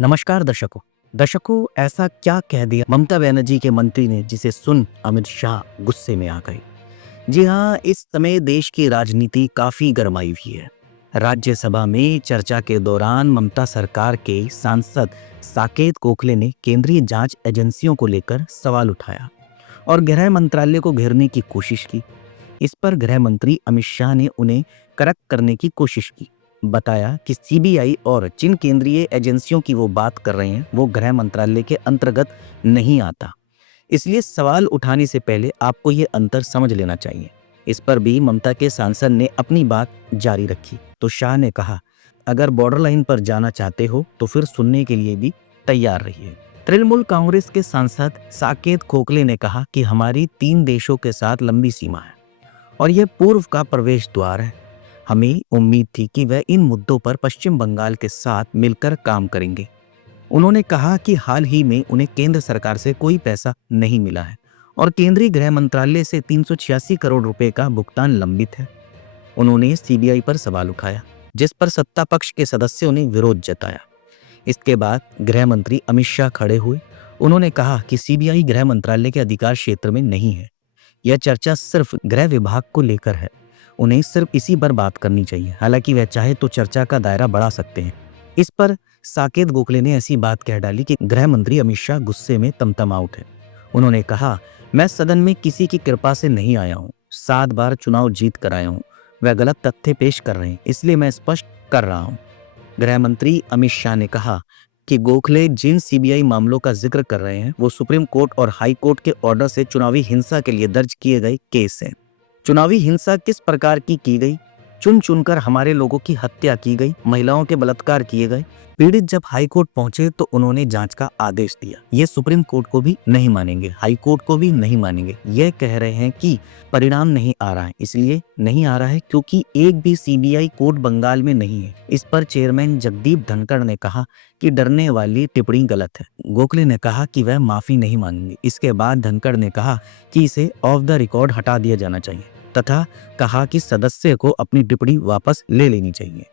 नमस्कार दर्शकों। ऐसा क्या कह दिया ममता बनर्जी के मंत्री ने जिसे सुन अमित शाह गुस्से में आ गए। जी हाँ, इस समय देश की राजनीति काफी गरमाई हुई है। राज्यसभा में चर्चा के दौरान ममता सरकार के सांसद साकेत गोखले ने केंद्रीय जांच एजेंसियों को लेकर सवाल उठाया और गृह मंत्रालय को घेरने की कोशिश की। इस पर गृह मंत्री अमित शाह ने उन्हें कड़क करने की कोशिश की। बताया कि सीबीआई और जिन केंद्रीय एजेंसियों की वो बात कर रहे हैं वो गृह मंत्रालय के अंतर्गत नहीं आता, इसलिए सवाल उठाने से पहले आपको ये अंतर समझ लेना चाहिए। इस पर भी ममता के सांसद ने अपनी बात जारी रखी तो शाह ने कहा, अगर बॉर्डर लाइन पर जाना चाहते हो तो फिर सुनने के लिए भी तैयार रहिए। तृणमूल कांग्रेस के सांसद साकेत गोखले ने कहा कि हमारी 3 देशों के साथ लंबी सीमा है और यह पूर्व का प्रवेश द्वार है। हमें उम्मीद थी कि वह इन मुद्दों पर पश्चिम बंगाल के साथ मिलकर काम करेंगे। उन्होंने कहा कि हाल ही में उन्हें केंद्र सरकार से कोई पैसा नहीं मिला है और केंद्रीय गृह मंत्रालय से 386 करोड़ रुपए का भुगतान लंबित है। उन्होंने सीबीआई पर सवाल उठाया, जिस पर सत्ता पक्ष के सदस्यों ने विरोध जताया। इसके बाद गृह मंत्री अमित शाह खड़े हुए। उन्होंने कहा कि सीबीआई गृह मंत्रालय के अधिकार क्षेत्र में नहीं है। यह चर्चा सिर्फ गृह विभाग को लेकर है। उन्हें सिर्फ इसी पर बात करनी चाहिए। हालांकि वह चाहे तो चर्चा का दायरा बढ़ा सकते हैं। इस पर साकेत गोखले ने ऐसी बात कह डाली कि गृह मंत्री अमित शाह गुस्से में तमतमा उठे। उन्होंने कहा, मैं सदन में किसी की कृपा से नहीं आया हूँ। 7 बार चुनाव जीत कर आया हूँ। वह गलत तथ्य पेश कर रहे हैं, इसलिए मैं स्पष्ट कर रहा हूँ। गृह मंत्री अमित शाह ने कहा कि गोखले जिन सीबीआई मामलों का जिक्र कर रहे हैं वो सुप्रीम कोर्ट और हाई कोर्ट के ऑर्डर से चुनावी हिंसा के लिए दर्ज किए गए केस हैं। चुनावी हिंसा किस प्रकार की गई? चुन चुनकर हमारे लोगों की हत्या की गई, महिलाओं के बलात्कार किए गए। पीड़ित जब हाई कोर्ट पहुंचे तो उन्होंने जांच का आदेश दिया। ये सुप्रीम कोर्ट को भी नहीं मानेंगे, हाई कोर्ट को भी नहीं मानेंगे। ये कह रहे हैं कि परिणाम नहीं आ रहा है, इसलिए नहीं आ रहा है क्योंकि एक भी सीबीआई कोर्ट बंगाल में नहीं है। इस पर चेयरमैन जगदीप धनखड़ ने कहा कि डरने वाली टिप्पणी गलत है। गोखले ने कहा कि वह माफी नहीं मांगेंगे। इसके बाद धनखड़ ने कहा कि इसे ऑफ द रिकॉर्ड हटा दिया जाना चाहिए तथा कहा कि सदस्य को अपनी टिप्पणी वापस ले लेनी चाहिए।